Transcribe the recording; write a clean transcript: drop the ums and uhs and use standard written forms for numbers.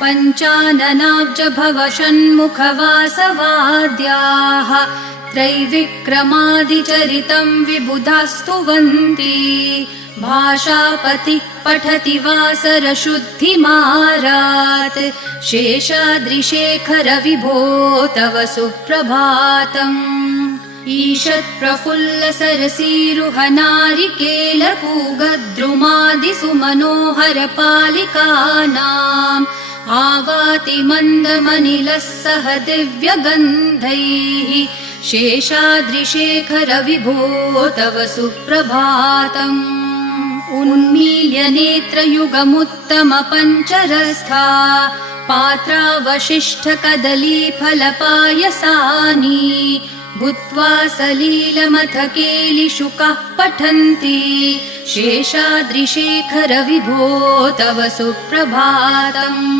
पञ्चाननाब्ज भव षण्मुखवासवाद्याः त्रैविक्रमादिचरितं विबुधास्तुवन्ति भाषापतिः पठति वासरशुद्धिमारात् शेषाद्रिशेखर विभो तव सुप्रभातम् ईषत्प्रफुल्लसरसीरुहनारिकेलपूगद्रुमादिसुमनोहरपालिकानाम् आवाति मन्दमनिलः सह दिव्यगन्धैः शेषाद्रिशेखर विभो तव सुप्रभातम् उन्मील्य नेत्रयुगमुत्तमपञ्चरस्था पात्रावशिष्टकदलीफलपायसानि भूत्वा सलीलमथ केलिशुकाः पठन्ति शेषाद्रिशेखर विभो तव सुप्रभातम्।